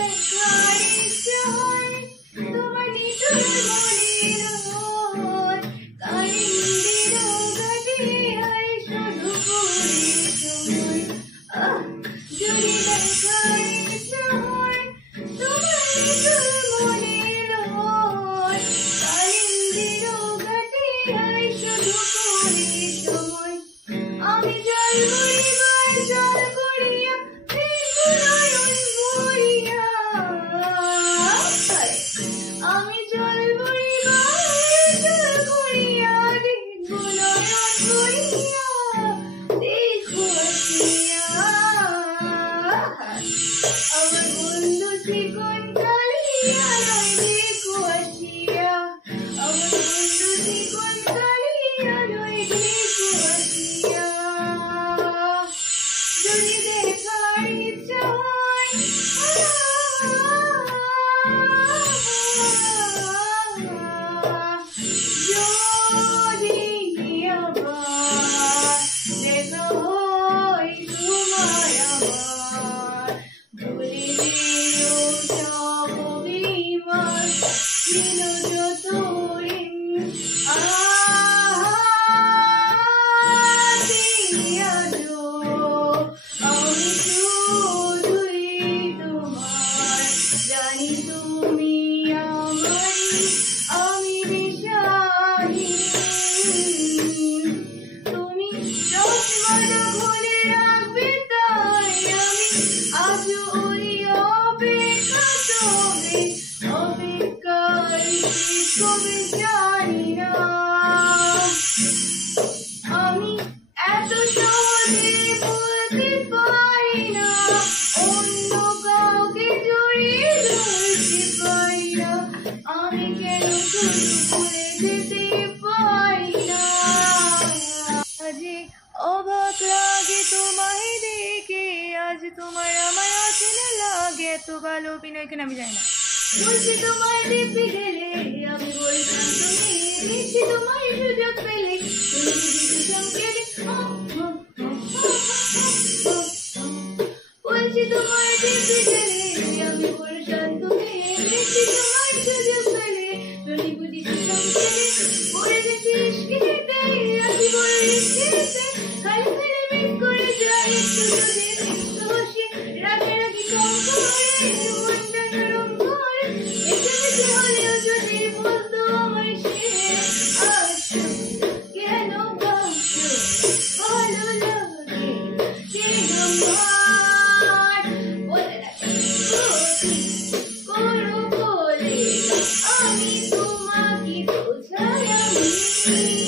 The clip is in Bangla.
দেখার ইচ্ছা হয় তোমার নিঠুর মনের মন কালিন্দির কাটিয়ায় শুধু পরিচয় যদি দেখার ইচ্ছা হয় তোমার নিঠুর মনের মন কালিন্দির কাটিয়ায় শুধু পরিচয় আমি জল করিবার জল করিয়া আমি জল ভরিবার জল করিয়া দেখবো নয়ন ভরিয়া দেখো আসিয়া আমার বন্ধু চিকন কালিয়া নয় দেখো আসিয়া আমার বন্ধু চিকন কালিয়া নয় দেখো আসিয়া যদি দেখার ইচ্ছা হয় যদি আবার দেখা হয় তোমার আমার ভুলে যেও সব অভিমান ছিল যত ঋণ আমি শুধুই তোমার জানি তুমি আমারই আমি দিশাহীন তুমি চশমাটা খুলে রাখবে তাই আমি আজও ওই অপেক্ষা তবে অপেক্ষায় কবে জানি না আমি এত সহজে বলতে পারি না অন্য কাউকে জড়িয়ে ধরতে পারি না আমি কেন শুধু ভুলে যেতে পারি না আজে অবাক লাগে তোমায় দেখে আজ তোমার আমার অচেনা লাগে এত ভালো অভিনয় কেন আমি জানি না বলছি তোমার দিব্যি গেলে আমি বলতাম তুমি দেখছি তোমার সুযোগ পেলে তুমি যদি চমকে বলছি তোমার দিব্যি গেলে আমি বলতাম তুমি দেখছি তোমার সুযোগ পেলে তুমি বুঝি চমকে পড়ে গেছি ইস্কিতে আছি বড় ইস্কিতে খালি খালি মিস করে যাই একটু যদি একটু বসে রাগে রাগে কম করে মনটা নরম করে এসে বেশি হলেও যদি বলতো আমার সে আসো কেন বাসো ভালো লাগে সে আমার বলে রাখি করো বলে আমি তোমাকে বোঝাই আমি